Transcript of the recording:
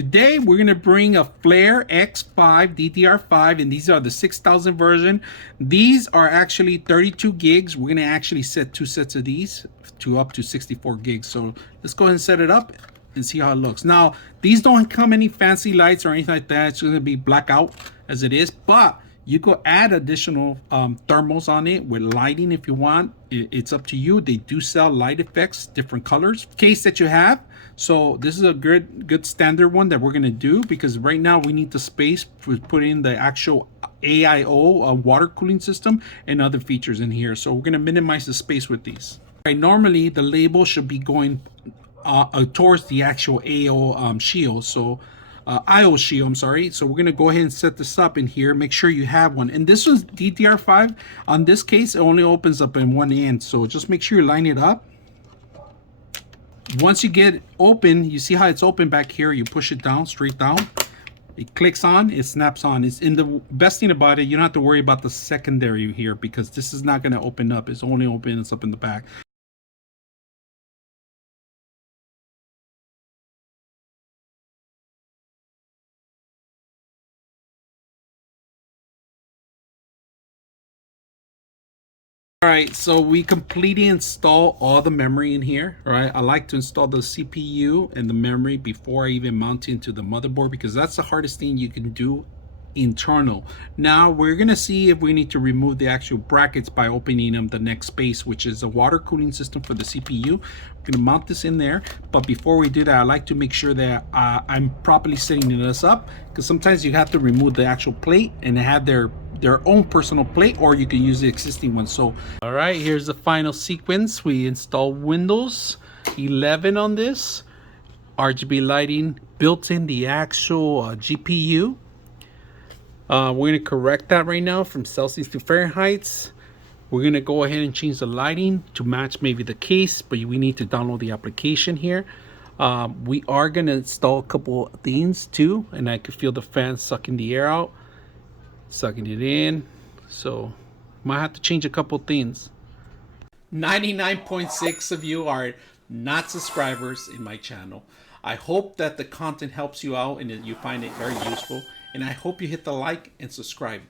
Today we're going to bring a Flare X5 DDR5, and these are the 6000 version. These are actually 32 gigs. We're going to actually set two sets of these to up to 64 gigs. So let's go ahead and set it up and see how it looks. Now, these don't come any fancy lights or anything like that. It's going to be blackout as it is, but you could add additional thermals on it with lighting if you want. It's up to you. They do sell light effects, different colors. Case that you have. So this is a good standard one that we're going to do, because right now we need the space to put in the actual AIO water cooling system and other features in here. So we're going to minimize the space with these. All right, normally the label should be going towards the actual AO shield. So IO shield, I'm sorry. So we're gonna go ahead and set this up in here. Make sure you have one. And this one's DDR5. On this case, it only opens up in one end. So just make sure you line it up. Once you get open, you see how it's open back here. You push it down, straight down. It clicks on, it snaps on. It's in the best thing about it, you don't have to worry about the secondary here, because this is not gonna open up. It's only opens up in the back. All right, so we completely install all the memory in here. All right, I like to install the CPU and the memory before I even mount into the motherboard, because that's the hardest thing you can do internal. Now we're gonna see if we need to remove the actual brackets by opening them the next space, which is a water cooling system for the CPU. We're gonna mount this in there, but before we do that, I like to make sure that I'm properly setting this up, because sometimes you have to remove the actual plate and have their own personal plate, or you can use the existing one. So all right, here's the final sequence. We install Windows 11 on this, RGB lighting built in the actual GPU. We're going to correct that right now from Celsius to Fahrenheit. We're going to go ahead and change the lighting to match maybe the case, but we need to download the application here. We are going to install a couple of things too, and I could feel the fan sucking the air out, sucking it in. So might have to change a couple things. 99.6 of you are not subscribers in my channel. I hope that the content helps you out and that you find it very useful, and I hope you hit the like and subscribe.